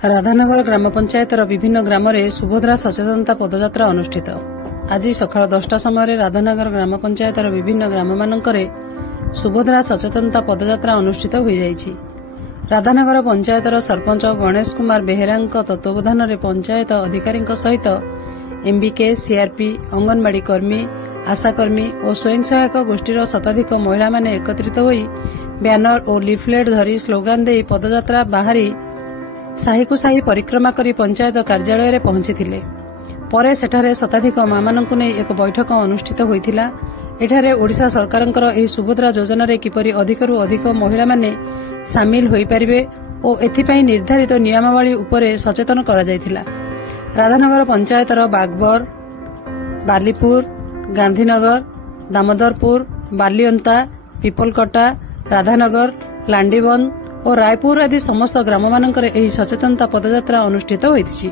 राधानगर ग्राम पंचायतर विभिन्न ग्राम सुभद्रा सचेतनता पदयात्रा अनुष्ठित। आज सकाळ 10टा समय राधानगर ग्राम पंचायतर विभिन्न ग्राम मानकरे सुभद्रा सचेतनता पदयात्रा अनुष्ठित हो जाइछि। राधानगर पंचायतर सरपंच गणेश कुमार बेहेरा तत्वावधान में पंचायत अधिकारी सहित एमबीके, सीआरपी, अंगनवाड़ी कर्मी, आशाकर्मी और स्वयं सहायक गोष्ठीर शताधिक महिला माने एकत्रित होई ब्यानर और लिफलेट धरी स्लोगान दे पदयात्रा बाहरी साही को साही परिक्रमा करी पंचायत कार्यालय में पहुंची। परे सेठारे शताधिक मां मानकु नै एक बैठक अनुष्ठित होइथिला। एठारे ओडिशा सरकारंकर एही सुभद्रा योजना रे किपरि अधिकरु अधिक महिला माने सामिल होई परिबे और एथिपई निर्धारित नियमावली उपरे सचेतन करा जायथिला। राधानगर पंचायतर बागबर, बालीपुर, गांधीनगर, दामोदरपुर, बालियंता, पिपलकटा, राधानगर, लांडीबंद और रायपुर आदि समस्त ग्राम मानकरे एही सचेतनता पदयात्रा अनुष्ठित होइछि।